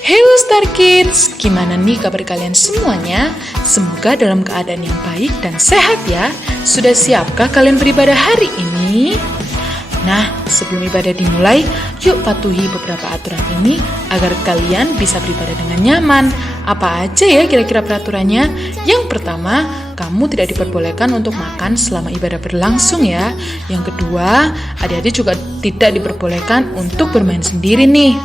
Hello Star Kids, gimana nih kabar kalian semuanya? Semoga dalam keadaan yang baik dan sehat ya. Sudah siapkah kalian beribadah hari ini? Nah, sebelum ibadah dimulai, yuk patuhi beberapa aturan ini agar kalian bisa beribadah dengan nyaman. Apa aja ya kira-kira peraturannya? Yang pertama, kamu tidak diperbolehkan untuk makan selama ibadah berlangsung ya. Yang kedua, adik-adik juga tidak diperbolehkan untuk bermain sendiri nih.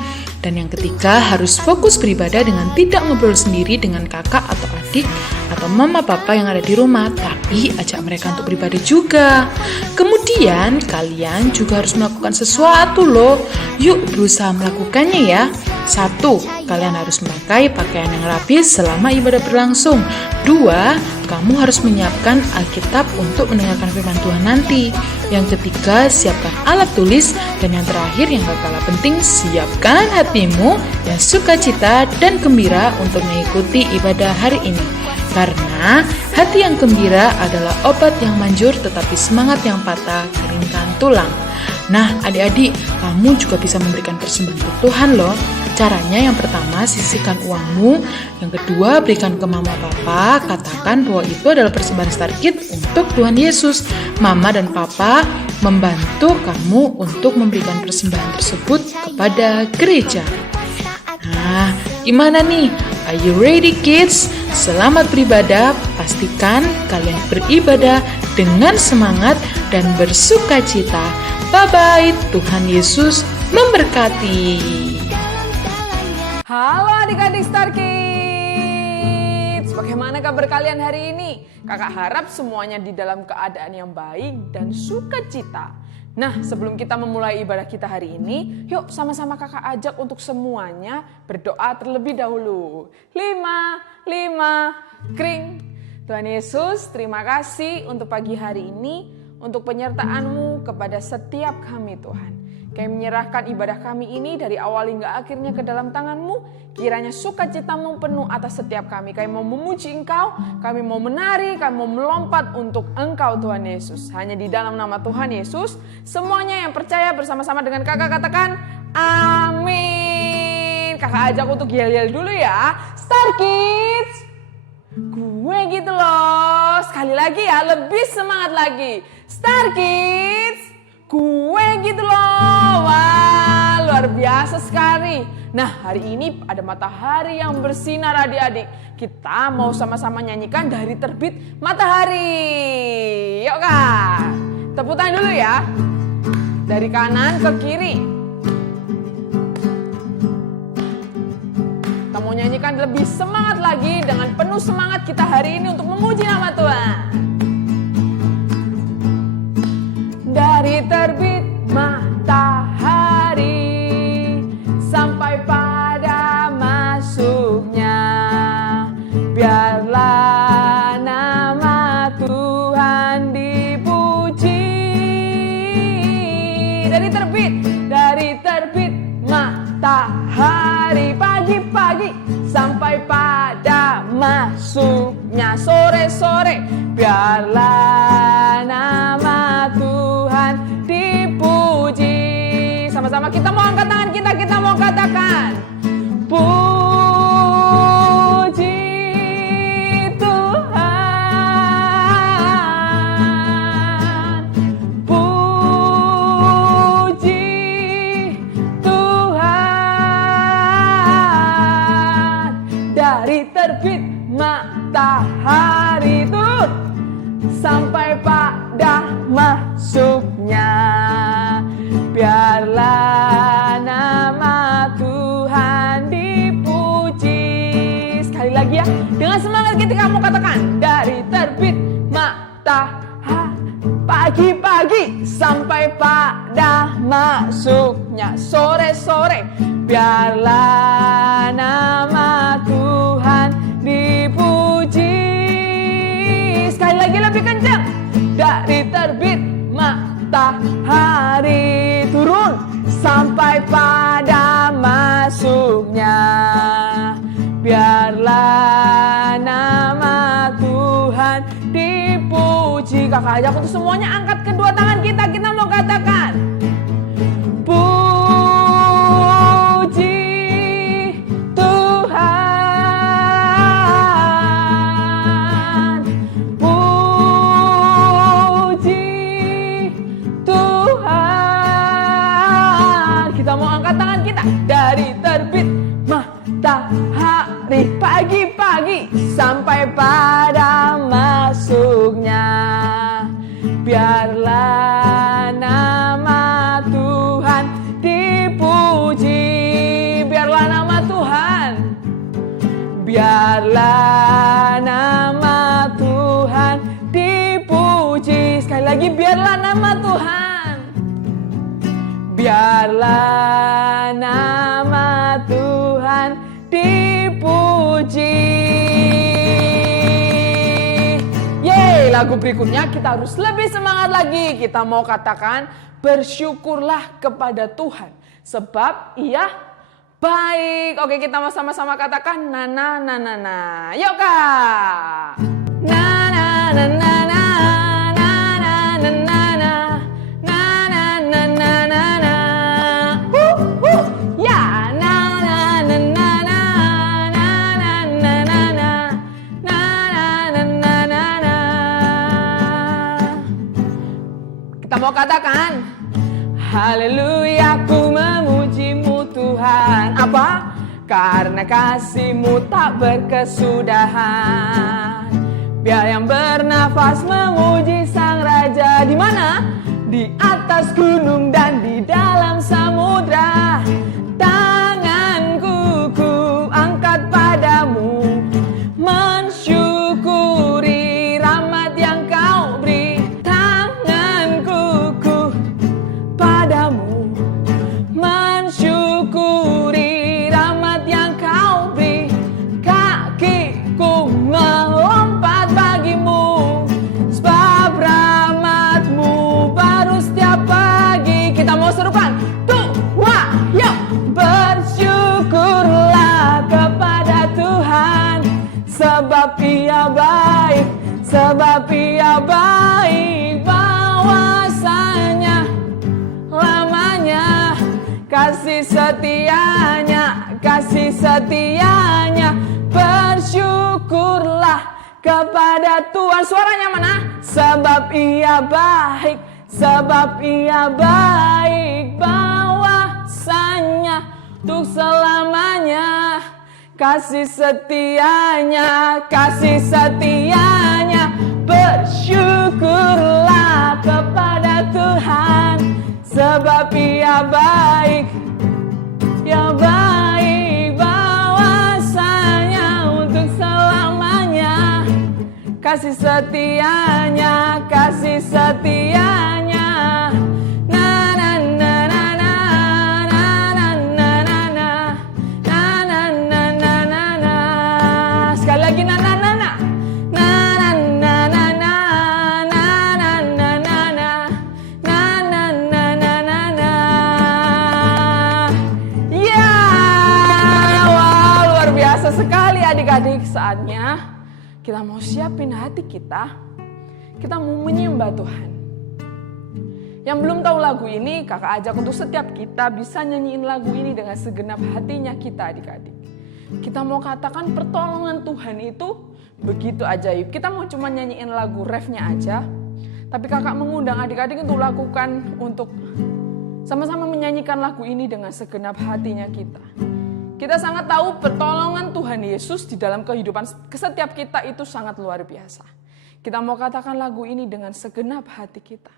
Dan yang ketiga, harus fokus beribadah dengan tidak ngobrol sendiri dengan kakak atau adik atau mama papa yang ada di rumah, tapi ajak mereka untuk beribadah juga. Kemudian kalian juga harus melakukan sesuatu loh. Yuk berusaha melakukannya ya. 1. Kalian harus memakai pakaian yang rapi selama ibadah berlangsung. 2. Kamu harus menyiapkan Alkitab untuk mendengarkan firman Tuhan nanti. Yang ketiga, siapkan alat tulis. Dan yang terakhir yang gak kalah penting, siapkan hatimu yang sukacita dan gembira untuk mengikuti ibadah hari ini. Karena hati yang gembira adalah obat yang manjur, tetapi semangat yang patah keringkan tulang. Nah, adik-adik, kamu juga bisa memberikan persembahan untuk Tuhan loh. Caranya yang pertama, sisihkan uangmu. Yang kedua, berikan ke mama papa. Katakan bahwa itu adalah persembahan Star Kids untuk Tuhan Yesus. Mama dan papa membantu kamu untuk memberikan persembahan tersebut kepada gereja. Nah, gimana nih? Are you ready kids? Selamat beribadah. Pastikan kalian beribadah dengan semangat dan bersuka cita. Bye-bye. Tuhan Yesus memberkati. Halo adik-adik Star Kids, bagaimana kabar kalian hari ini? Kakak harap semuanya di dalam keadaan yang baik dan sukacita. Nah, sebelum kita memulai ibadah kita hari ini, yuk sama-sama kakak ajak untuk semuanya berdoa terlebih dahulu. 5, kring. Tuhan Yesus, terima kasih untuk pagi hari ini, untuk penyertaan-Mu kepada setiap kami Tuhan. Kami menyerahkan ibadah kami ini dari awal hingga akhirnya ke dalam tangan-Mu. Kiranya sukacita-Mu penuh atas setiap kami. Kami mau memuji Engkau, kami mau menari, kami mau melompat untuk Engkau Tuhan Yesus. Hanya di dalam nama Tuhan Yesus, semuanya yang percaya bersama-sama dengan kakak katakan amin. Kakak ajak untuk yel-yel dulu ya. Star Kids, gue gitu loh. Sekali lagi ya, lebih semangat lagi. Star Kids, gue gitu loh. Wah, luar biasa sekali. Nah, hari ini ada matahari yang bersinar adik-adik. Kita mau sama-sama nyanyikan Dari Terbit Matahari. Yuk kak, tepuk tangan dulu ya. Dari kanan ke kiri. Kita mau nyanyikan lebih semangat lagi. Dengan penuh semangat kita hari ini untuk memuji nama Tuhan. Dari terbit matahari sampai pada masuknya, biarlah nama Tuhan dipuji. Dari terbit matahari pagi-pagi sampai pada masuknya sore-sore, biarlah nama Tuhan dipuji. Sama-sama kita mau angkat tangan kita mau katakan puji Tuhan, puji Tuhan. Dari terbit matahari turun sampai pada masuknya, biarlah nama Tuhan dipuji. Sekali lagi ya, dengan semangat kita kamu katakan dari terbit matahari pagi-pagi sampai pada masuknya sore-sore, biarlah nama Tuhan dipuji. Sekali lagi lebih kencang. Dari terbit matahari turun sampai pada masuknya, biarlah nama Tuhan dipuji. Kakak ajak untuk semuanya angkat kedua tangan kita mau katakan puji Tuhan. dari terbit matahari pagi-pagi sampai pada masuknya. Biarlah nama Tuhan dipuji, biarlah nama Tuhan, biarlah nama Tuhan dipuji. Sekali lagi, biarlah nama Tuhan, biarlah nama Tuhan dipuji. Yeay, lagu berikutnya kita harus lebih semangat lagi. Kita mau katakan, bersyukurlah kepada Tuhan sebab Ia baik. Oke, kita mau sama-sama katakan na na na na na. Yuk Kak. Na na na na na na na na na na na na na na na na. Ya na na na na na na na na na na na na na na na. Kita mau katakan haleluya, ku memujimu Tuhan. Apa? Karena kasih-Mu tak berkesudahan. Biar yang bernafas memuji Sang Raja. Di mana? Di atas gunung dan di dalam samudra. Tanganku ku angkat padamu, mensyukuri rahmat yang Kau beri. Tanganku ku padamu, mensyukuri rahmat yang Kau beri. Kakiku melompat bagimu, sebab rahmat-Mu baru setiap pagi. Kita mau serukan, tuh, wah, yuk. Bersyukurlah kepada Tuhan, sebab Ia baik, sebab Ia baik. Bahwasanya lamanya kasih setianya, kasih setianya. Bersyukurlah kepada Tuhan. Suaranya mana? Sebab Ia baik, sebab Ia baik. Bahwasanya untuk selamanya kasih setianya, kasih setianya. Bersyukurlah kepada Tuhan, sebab Ia baik, Ia baik. Bahwasanya untuk selamanya kasih setianya, kasih setianya. Na na na na na na na na na na na na na na na. Sekali lagi na na na na. Na na na na na na na na na na na na na na na na. Ya, wow, luar biasa sekali adik-adik. Saatnya kita mau siapin hati kita. Kita mau menyembah Tuhan. Yang belum tahu lagu ini, kakak ajak untuk setiap kita bisa nyanyiin lagu ini dengan segenap hatinya kita adik-adik. Kita mau katakan pertolongan Tuhan itu begitu ajaib. Kita mau cuma nyanyiin lagu refnya aja. Tapi kakak mengundang adik-adik untuk lakukan, untuk sama-sama menyanyikan lagu ini dengan segenap hatinya kita. Kita sangat tahu pertolongan Tuhan Yesus di dalam kehidupan setiap kita itu sangat luar biasa. Kita mau katakan lagu ini dengan segenap hati kita.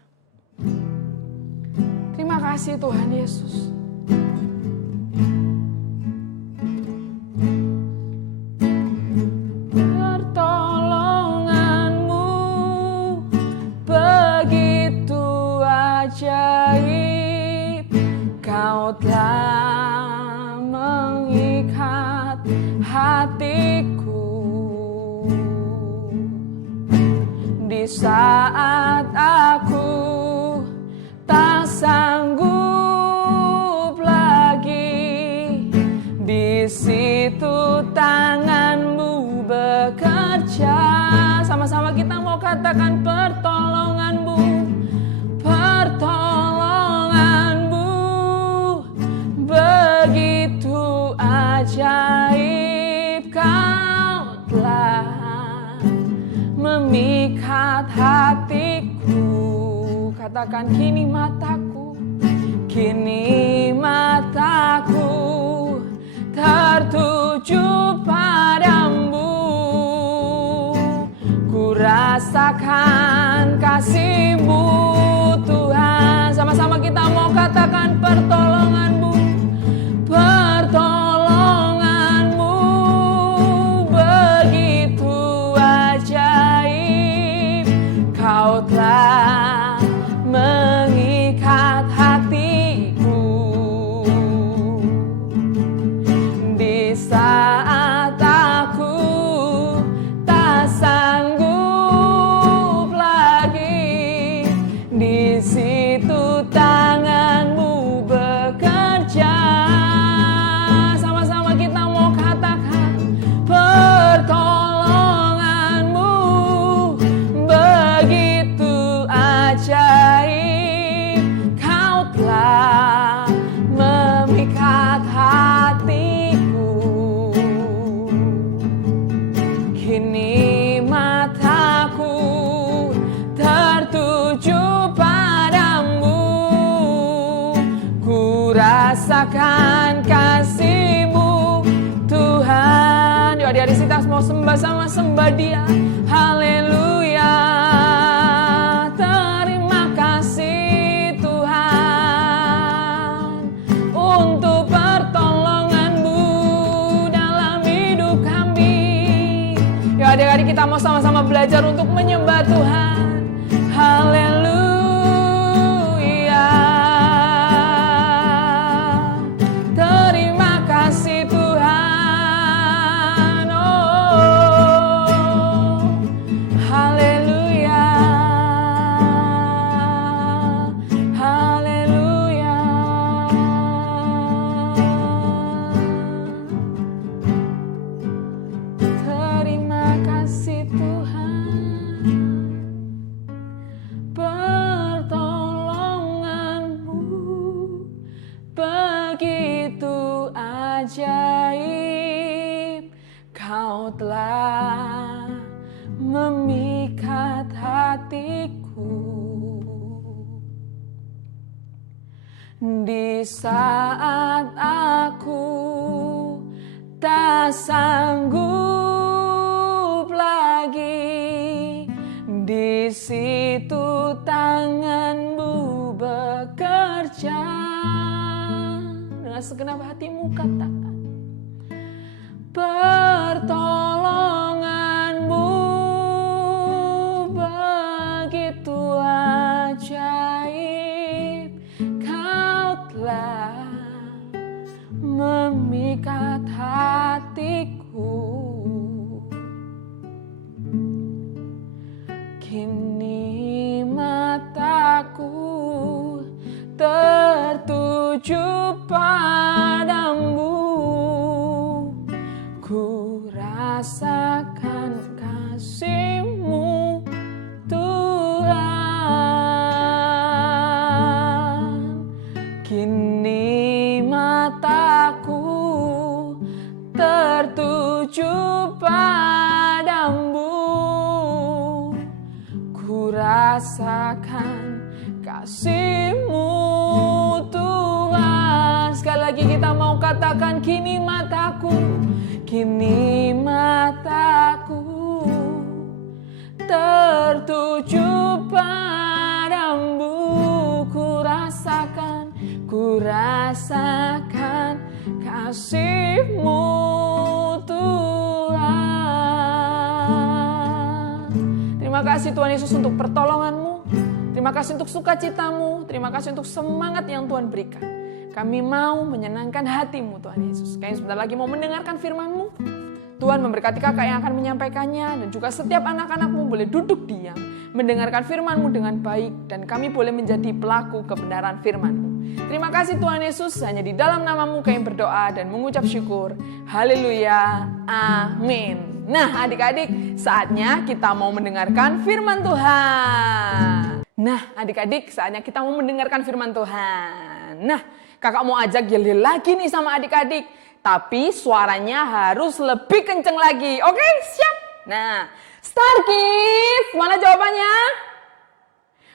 Terima kasih Tuhan Yesus. Pertolongan-Mu begitu ajaib. Kau telah mengikat hatiku di saat aku tak sanggup lagi. Di situ tangan-Mu bekerja. Sama-sama kita mau katakan pertolongan-Mu, pertolongan-Mu begitu ajaib. Kau telah memikat hatiku. Katakan kini mataku mau sembah sama sembah Dia. Haleluya. Terima kasih Tuhan untuk pertolongan-Mu dalam hidup kami. Ya adik-adik, kita mau sama-sama belajar untuk menyembah Tuhan. Haleluya. Terima kasih Tuhan. Oh, haleluya. Haleluya. Terima kasih Tuhan. Pertolongan-Mu begitu ajaib. Kau telah memikat hatiku di saat aku tak sanggup lagi. Di situ tangan-Mu bekerja. Dengan segenap hatimu katakan, pertolongan-Mu begitu ajaib. Kau telah memikat hatiku. Kini mataku tertuju padamu. Ku rasakan kasih-Mu Tuhan. Kini mataku tertuju padamu. Ku rasakan kasih-Mu Tuhan. Sekali lagi kita mau katakan, kini mataku tertuju padamu. Ku rasakan kasih-Mu Tuhan. Terima kasih Tuhan Yesus untuk pertolongan-Mu. Terima kasih untuk sukacita-Mu. Terima kasih untuk semangat yang Tuhan berikan. Kami mau menyenangkan hati-Mu Tuhan Yesus. Kami sebentar lagi mau mendengarkan firman-Mu. Tuhan memberkati kakak yang akan menyampaikannya. Dan juga setiap anak-anak-Mu boleh duduk diam, mendengarkan firman-Mu dengan baik. Dan kami boleh menjadi pelaku kebenaran firman-Mu. Terima kasih Tuhan Yesus. Hanya di dalam nama-Mu kami berdoa dan mengucap syukur. Haleluya. Amin. Nah adik-adik, saatnya kita mau mendengarkan firman Tuhan. Nah adik-adik, saatnya kita mau mendengarkan firman Tuhan. Nah, kakak mau ajak yel-yel lagi nih sama adik-adik. Tapi suaranya harus lebih kenceng lagi. Oke, siap? Nah, Star Kids, mana jawabannya?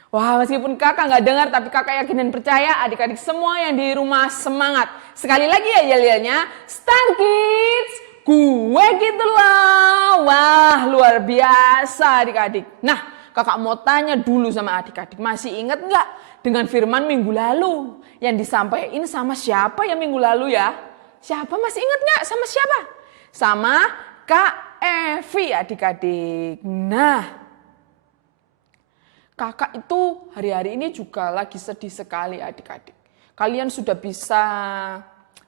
Wah, meskipun kakak nggak dengar, tapi kakak yakin dan percaya adik-adik semua yang di rumah semangat. Sekali lagi ya yel-yelnya, Star Kids, gue gitu loh. Wah, luar biasa adik-adik. Nah, kakak mau tanya dulu sama adik-adik, masih ingat nggak dengan firman minggu lalu yang disampaikan sama siapa ya minggu lalu ya? Siapa masih ingat nggak sama siapa? Sama Kak Evi adik-adik. Nah, kakak itu hari-hari ini juga lagi sedih sekali adik-adik. Kalian sudah bisa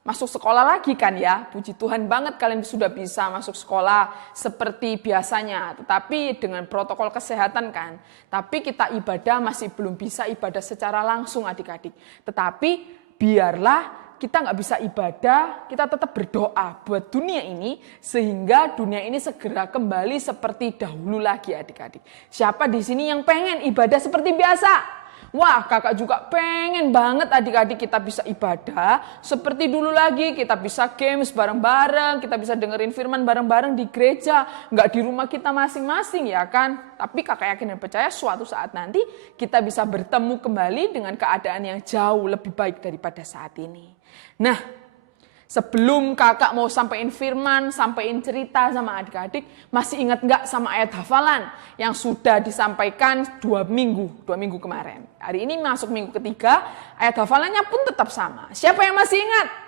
masuk sekolah lagi kan ya? Puji Tuhan banget kalian sudah bisa masuk sekolah seperti biasanya. Tetapi dengan protokol kesehatan kan. Tapi kita ibadah masih belum bisa ibadah secara langsung adik-adik. Tetapi biarlah kita nggak bisa ibadah, kita tetap berdoa buat dunia ini sehingga dunia ini segera kembali seperti dahulu lagi adik-adik. Siapa di sini yang pengen ibadah seperti biasa? Wah, kakak juga pengen banget adik-adik kita bisa ibadah seperti dulu lagi. Kita bisa games bareng-bareng, kita bisa dengerin firman bareng-bareng di gereja. Nggak di rumah kita masing-masing ya kan. Tapi kakak yakin dan percaya suatu saat nanti kita bisa bertemu kembali dengan keadaan yang jauh lebih baik daripada saat ini. Nah, Sebelum kakak mau sampein firman, sampein cerita sama adik-adik, masih ingat nggak sama ayat hafalan yang sudah disampaikan 2 minggu kemarin? Hari ini masuk minggu ketiga, ayat hafalannya pun tetap sama. Siapa yang masih ingat?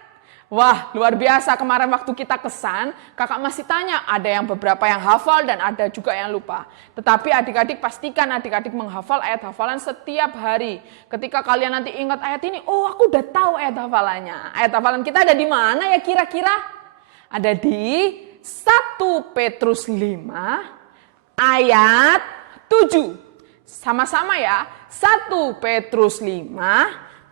Wah, luar biasa. Kemarin waktu kita kesan, kakak masih tanya, ada yang beberapa yang hafal dan ada juga yang lupa. Tetapi adik-adik pastikan adik-adik menghafal ayat hafalan setiap hari. Ketika kalian nanti ingat ayat ini, oh aku udah tahu ayat hafalannya. Ayat hafalan kita ada di mana ya kira-kira? Ada di 1 Petrus 5 ayat 7. Sama-sama ya, 1 Petrus 5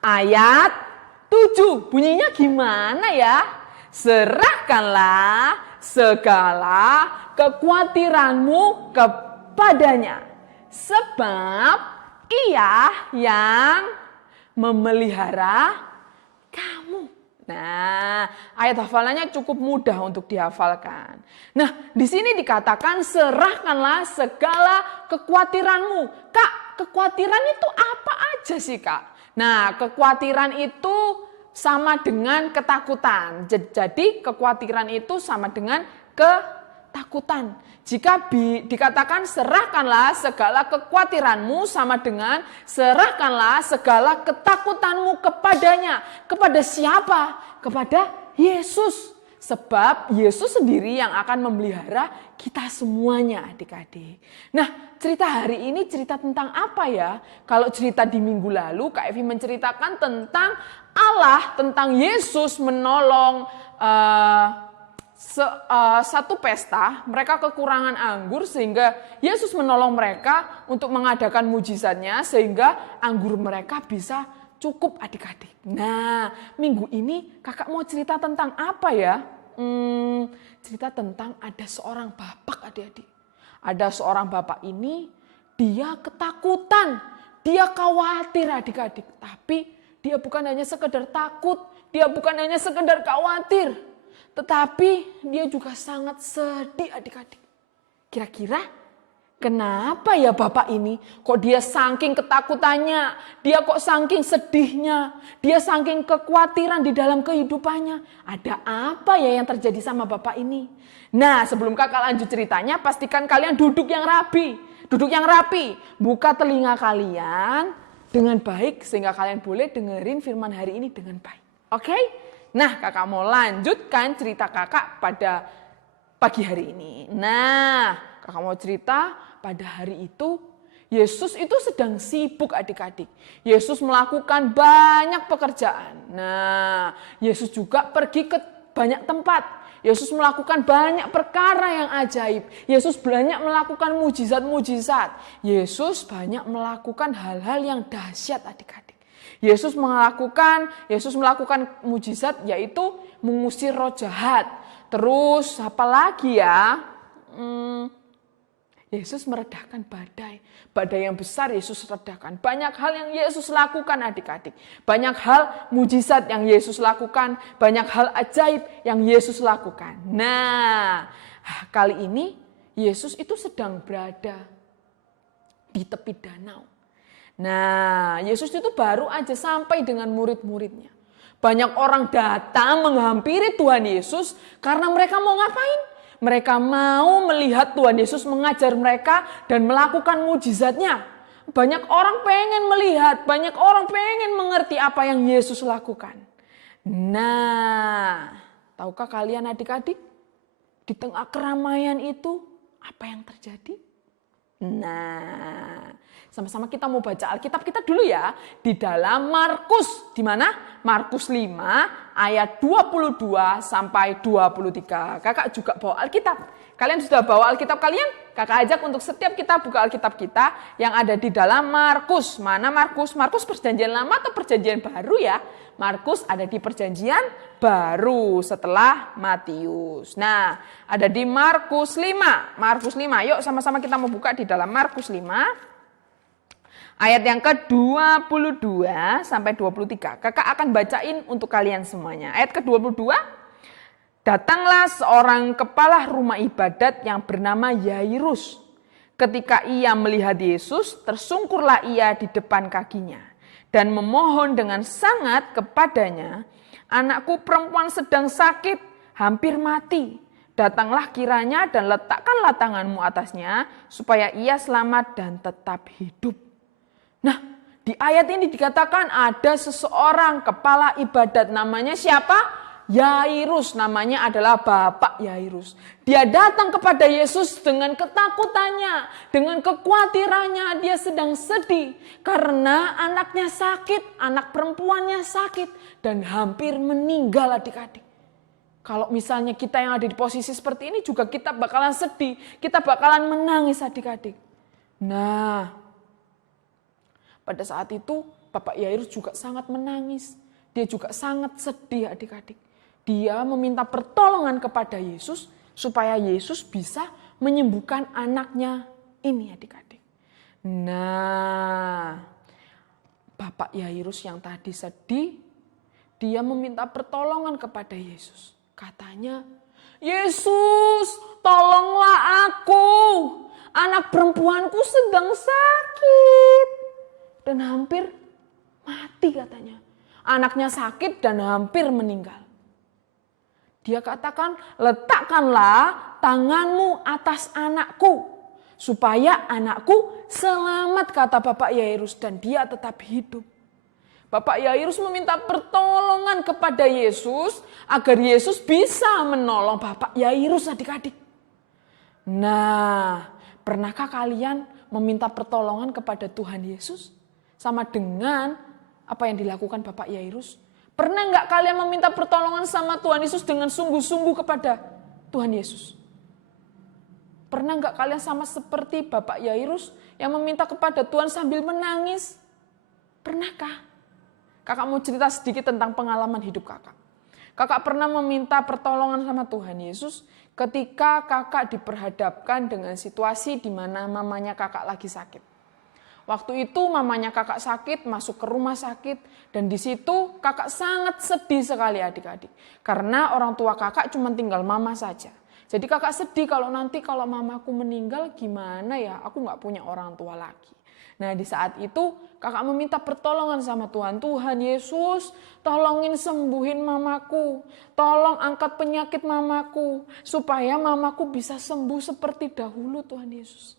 ayat 7. Bunyinya gimana ya? Serahkanlah segala kekhawatiranmu kepadanya, sebab ia yang memelihara kamu. Nah, ayat hafalannya cukup mudah untuk dihafalkan. Nah, di sini dikatakan serahkanlah segala kekhawatiranmu. Kak, kekhawatiran itu apa aja sih, Kak? Nah, kekhawatiran itu sama dengan ketakutan. Jadi, kekhawatiran itu sama dengan ketakutan. Jika dikatakan serahkanlah segala kekhawatiranmu sama dengan serahkanlah segala ketakutanmu kepadanya. Kepada siapa? Kepada Yesus. Sebab Yesus sendiri yang akan memelihara kita semuanya adik-adik. Nah, cerita hari ini cerita tentang apa ya? Kalau cerita di minggu lalu Kak Evi menceritakan tentang Allah, tentang Yesus menolong satu pesta, mereka kekurangan anggur sehingga Yesus menolong mereka untuk mengadakan mujizatnya sehingga anggur mereka bisa cukup adik-adik. Nah, minggu ini kakak mau cerita tentang apa ya? Cerita tentang ada seorang bapak adik-adik. Ada seorang bapak ini, dia ketakutan, dia khawatir adik-adik. Tapi dia bukan hanya sekedar takut, dia bukan hanya sekedar khawatir. Tetapi dia juga sangat sedih adik-adik. Kira-kira kenapa ya bapak ini? Kok dia saking ketakutannya? Dia kok saking sedihnya? Dia saking kekhawatiran di dalam kehidupannya? Ada apa ya yang terjadi sama bapak ini? Nah, sebelum kakak lanjut ceritanya, pastikan kalian duduk yang rapi. Duduk yang rapi. Buka telinga kalian dengan baik sehingga kalian boleh dengerin firman hari ini dengan baik. Oke? Nah, kakak mau lanjutkan cerita kakak pada pagi hari ini. Nah, kakak mau cerita pada hari itu, Yesus itu sedang sibuk adik-adik. Yesus melakukan banyak pekerjaan. Nah, Yesus juga pergi ke banyak tempat. Yesus melakukan banyak perkara yang ajaib. Yesus banyak melakukan mujizat-mujizat. Yesus banyak melakukan hal-hal yang dahsyat adik-adik. Yesus melakukan mujizat yaitu mengusir roh jahat. Terus apa lagi ya? Yesus meredakan badai. Badai yang besar Yesus redakan. Banyak hal yang Yesus lakukan adik-adik. Banyak hal mujizat yang Yesus lakukan. Banyak hal ajaib yang Yesus lakukan. Nah, kali ini Yesus itu sedang berada di tepi danau. Nah, Yesus itu baru aja sampai dengan murid-muridnya. Banyak orang datang menghampiri Tuhan Yesus karena mereka mau ngapain? Mereka mau melihat Tuhan Yesus mengajar mereka dan melakukan mujizatnya. Banyak orang pengen melihat, banyak orang pengen mengerti apa yang Yesus lakukan. Nah, tahukah kalian adik-adik? Di tengah keramaian itu, apa yang terjadi? Nah, sama-sama kita mau baca Alkitab kita dulu ya. Di dalam Markus, di mana? Markus 5 ayat 22 sampai 23. Kakak juga bawa Alkitab. Kalian sudah bawa Alkitab kalian? Kakak ajak untuk setiap kita buka Alkitab kita yang ada di dalam Markus. Mana Markus? Markus perjanjian lama atau perjanjian baru ya? Markus ada di perjanjian baru setelah Matius. Nah, ada di Markus 5. Markus 5, yuk sama-sama kita mau buka di dalam Markus 5. Ayat yang ke-22 sampai 23. Kakak akan bacain untuk kalian semuanya. Ayat ke-22. Datanglah seorang kepala rumah ibadat yang bernama Yairus. Ketika ia melihat Yesus, tersungkurlah ia di depan kakinya dan memohon dengan sangat kepadanya, Anakku perempuan sedang sakit, hampir mati. Datanglah kiranya dan letakkanlah tanganmu atasnya, supaya ia selamat dan tetap hidup. Nah, di ayat ini dikatakan ada seseorang kepala ibadat, namanya siapa? Yairus, namanya adalah Bapak Yairus. Dia datang kepada Yesus dengan ketakutannya, dengan kekhawatirannya. Dia sedang sedih karena anaknya sakit, anak perempuannya sakit dan hampir meninggal adik-adik. Kalau misalnya kita yang ada di posisi seperti ini juga kita bakalan sedih, kita bakalan menangis adik-adik. Nah, pada saat itu Bapak Yairus juga sangat menangis. Dia juga sangat sedih adik-adik. Dia meminta pertolongan kepada Yesus supaya Yesus bisa menyembuhkan anaknya ini adik-adik. Nah, Bapak Yairus yang tadi sedih, dia meminta pertolongan kepada Yesus. Katanya, Yesus tolonglah aku, anak perempuanku sedang sakit dan hampir mati katanya. Anaknya sakit dan hampir meninggal. Dia katakan, letakkanlah tanganmu atas anakku, supaya anakku selamat, kata Bapak Yairus, dan dia tetap hidup. Bapak Yairus meminta pertolongan kepada Yesus, agar Yesus bisa menolong Bapak Yairus adik-adik. Nah, pernahkah kalian meminta pertolongan kepada Tuhan Yesus? Sama dengan apa yang dilakukan Bapak Yairus? Pernah nggak kalian meminta pertolongan sama Tuhan Yesus dengan sungguh-sungguh kepada Tuhan Yesus? Pernah nggak kalian sama seperti Bapak Yairus yang meminta kepada Tuhan sambil menangis? Pernahkah? Kakak mau cerita sedikit tentang pengalaman hidup kakak. Kakak pernah meminta pertolongan sama Tuhan Yesus ketika kakak diperhadapkan dengan situasi di mana mamanya kakak lagi sakit. Waktu itu mamanya kakak sakit, masuk ke rumah sakit, dan di situ kakak sangat sedih sekali adik-adik. Karena orang tua kakak cuma tinggal mama saja. Jadi kakak sedih kalau nanti kalau mamaku meninggal gimana ya, aku nggak punya orang tua lagi. Nah di saat itu kakak meminta pertolongan sama Tuhan. Tuhan Yesus tolongin sembuhin mamaku. Tolong angkat penyakit mamaku. Supaya mamaku bisa sembuh seperti dahulu Tuhan Yesus.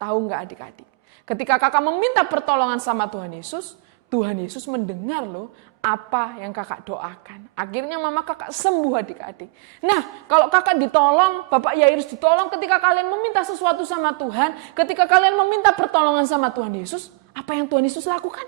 Tahu nggak adik-adik? Ketika kakak meminta pertolongan sama Tuhan Yesus mendengar loh apa yang kakak doakan. Akhirnya mama kakak sembuh adik-adik. Nah kalau kakak ditolong, Bapak Yairus ditolong ketika kalian meminta sesuatu sama Tuhan, ketika kalian meminta pertolongan sama Tuhan Yesus, apa yang Tuhan Yesus lakukan?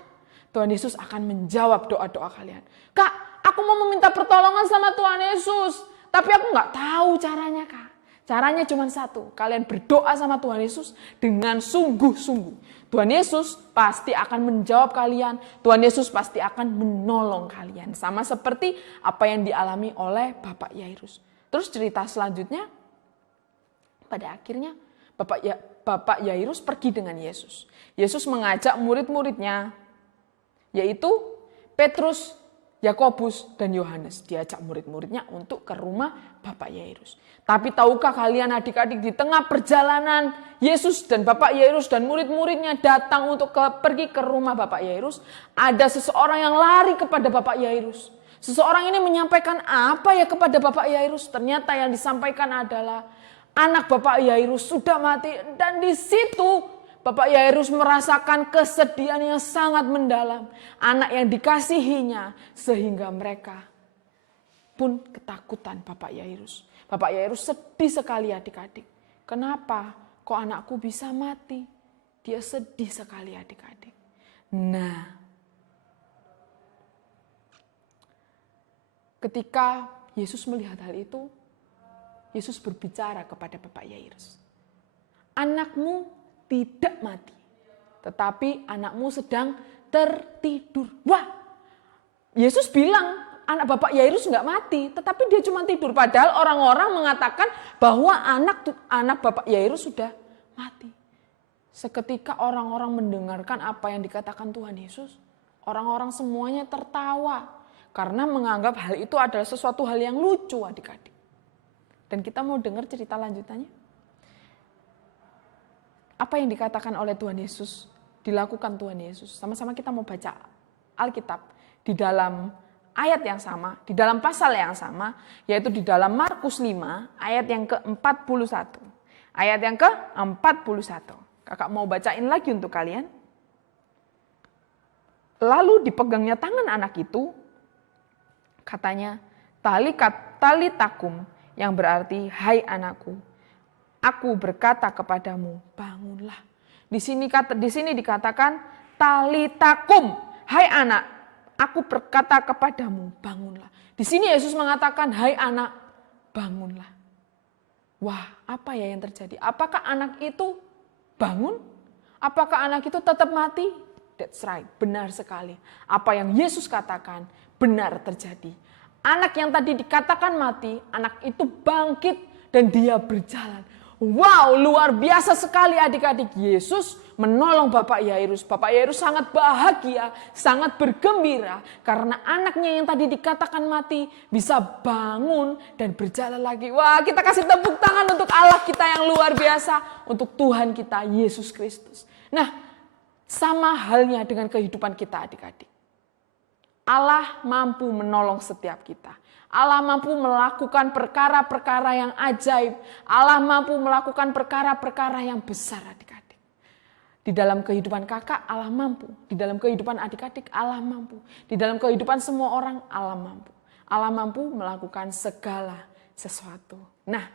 Tuhan Yesus akan menjawab doa-doa kalian. Kak, aku mau meminta pertolongan sama Tuhan Yesus, tapi aku nggak tahu caranya kak. Caranya cuma satu, kalian berdoa sama Tuhan Yesus dengan sungguh-sungguh. Tuhan Yesus pasti akan menjawab kalian, Tuhan Yesus pasti akan menolong kalian. Sama seperti apa yang dialami oleh Bapak Yairus. Terus cerita selanjutnya, pada akhirnya Bapak Yairus pergi dengan Yesus. Yesus mengajak murid-muridnya, yaitu Petrus, Yakobus, dan Yohanes. Diajak murid-muridnya untuk ke rumah Bapak Yairus. Tapi tahukah kalian adik-adik, di tengah perjalanan Yesus dan Bapak Yairus dan murid-muridnya datang untuk pergi ke rumah Bapak Yairus, ada seseorang yang lari kepada Bapak Yairus. Seseorang ini menyampaikan apa ya kepada Bapak Yairus? Ternyata yang disampaikan adalah anak Bapak Yairus sudah mati, dan di situ Bapak Yairus merasakan kesedihan yang sangat mendalam. Anak yang dikasihinya sehingga mereka pun ketakutan Bapak Yairus. Bapak Yairus sedih sekali adik-adik. Kenapa? Kok anakku bisa mati? Dia sedih sekali adik-adik. Nah, ketika Yesus melihat hal itu, Yesus berbicara kepada Bapak Yairus. Anakmu tidak mati, tetapi anakmu sedang tertidur. Wah, Yesus bilang anak Bapak Yairus nggak mati, tetapi dia cuma tidur. Padahal orang-orang mengatakan bahwa anak Bapak Yairus sudah mati. Seketika orang-orang mendengarkan apa yang dikatakan Tuhan Yesus, orang-orang semuanya tertawa karena menganggap hal itu adalah sesuatu hal yang lucu adik-adik. Dan kita mau dengar cerita lanjutannya. Apa yang dikatakan oleh Tuhan Yesus, dilakukan Tuhan Yesus. Sama-sama kita mau baca Alkitab di dalam ayat yang sama, di dalam pasal yang sama, yaitu di dalam Markus 5 ayat yang ke-41. Ayat yang ke-41. Kakak mau bacain lagi untuk kalian. Lalu dipegangnya tangan anak itu, katanya, talitakum, yang berarti, hai anakku, aku berkata kepadamu, bangunlah. Di sini dikatakan, talitakum, hai anak, aku berkata kepadamu, bangunlah. Di sini Yesus mengatakan, hai anak, bangunlah. Wah, apa ya yang terjadi? Apakah anak itu bangun? Apakah anak itu tetap mati? That's right, benar sekali. Apa yang Yesus katakan benar terjadi. Anak yang tadi dikatakan mati, anak itu bangkit dan dia berjalan. Wow, luar biasa sekali adik-adik. Yesus menolong Bapak Yairus. Bapak Yairus sangat bahagia, sangat bergembira. Karena anaknya yang tadi dikatakan mati bisa bangun dan berjalan lagi. Wah, kita kasih tepuk tangan untuk Allah kita yang luar biasa. Untuk Tuhan kita, Yesus Kristus. Nah, sama halnya dengan kehidupan kita adik-adik. Allah mampu menolong setiap kita. Allah mampu melakukan perkara-perkara yang ajaib. Allah mampu melakukan perkara-perkara yang besar adik-adik. Di dalam kehidupan kakak, Allah mampu. Di dalam kehidupan adik-adik, Allah mampu. Di dalam kehidupan semua orang, Allah mampu. Allah mampu melakukan segala sesuatu. Nah,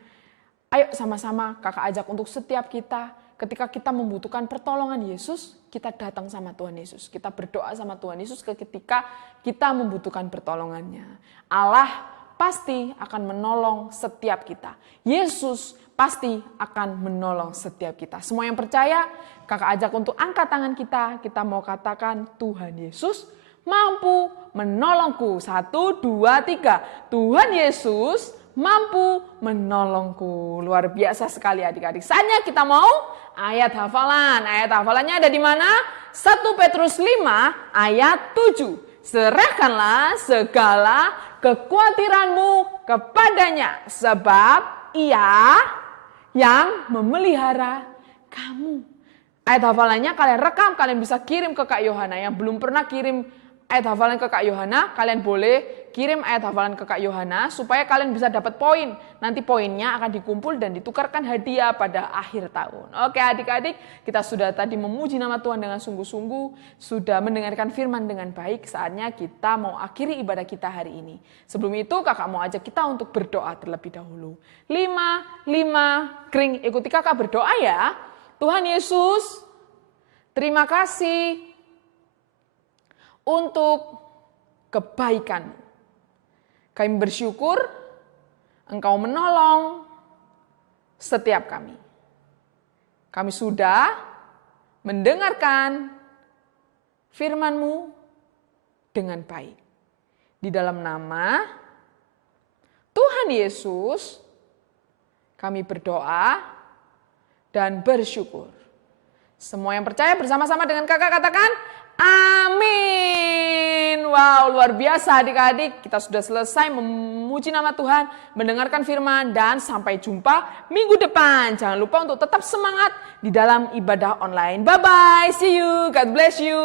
ayo sama-sama kakak ajak untuk setiap kita, ketika kita membutuhkan pertolongan Yesus, kita datang sama Tuhan Yesus. Kita berdoa sama Tuhan Yesus ketika kita membutuhkan pertolongannya. Allah pasti akan menolong setiap kita. Yesus pasti akan menolong setiap kita. Semua yang percaya, kakak ajak untuk angkat tangan kita. Kita mau katakan, Tuhan Yesus mampu menolongku. 1, 2, 3. Tuhan Yesus mampu menolongku. Luar biasa sekali adik-adik. Saatnya kita mau ayat hafalan. Ayat hafalannya ada di mana? 1 Petrus 5 ayat 7. Serahkanlah segala kekhawatiranmu kepadanya, sebab Ia yang memelihara kamu. Ayat hafalannya kalian rekam, kalian bisa kirim ke Kak Yohana. Yang belum pernah kirim ayat hafalan ke Kak Yohana, kalian boleh kirim ayat hafalan ke Kak Yohana supaya kalian bisa dapat poin. Nanti poinnya akan dikumpul dan ditukarkan hadiah pada akhir tahun. Oke adik-adik, kita sudah tadi memuji nama Tuhan dengan sungguh-sungguh, sudah mendengarkan firman dengan baik. Saatnya kita mau akhiri ibadah kita hari ini. Sebelum itu kakak mau ajak kita untuk berdoa terlebih dahulu. 5 kring, ikuti kakak berdoa ya. Tuhan Yesus, terima kasih untuk kebaikan. Kami bersyukur Engkau menolong setiap kami. Kami sudah mendengarkan firman-Mu dengan baik. Di dalam nama Tuhan Yesus, kami berdoa dan bersyukur. Semua yang percaya bersama-sama dengan kakak katakan, amin. Wow, luar biasa adik-adik. Kita sudah selesai memuji nama Tuhan, mendengarkan firman, dan sampai jumpa minggu depan. Jangan lupa untuk tetap semangat di dalam ibadah online. Bye-bye, see you, God bless you.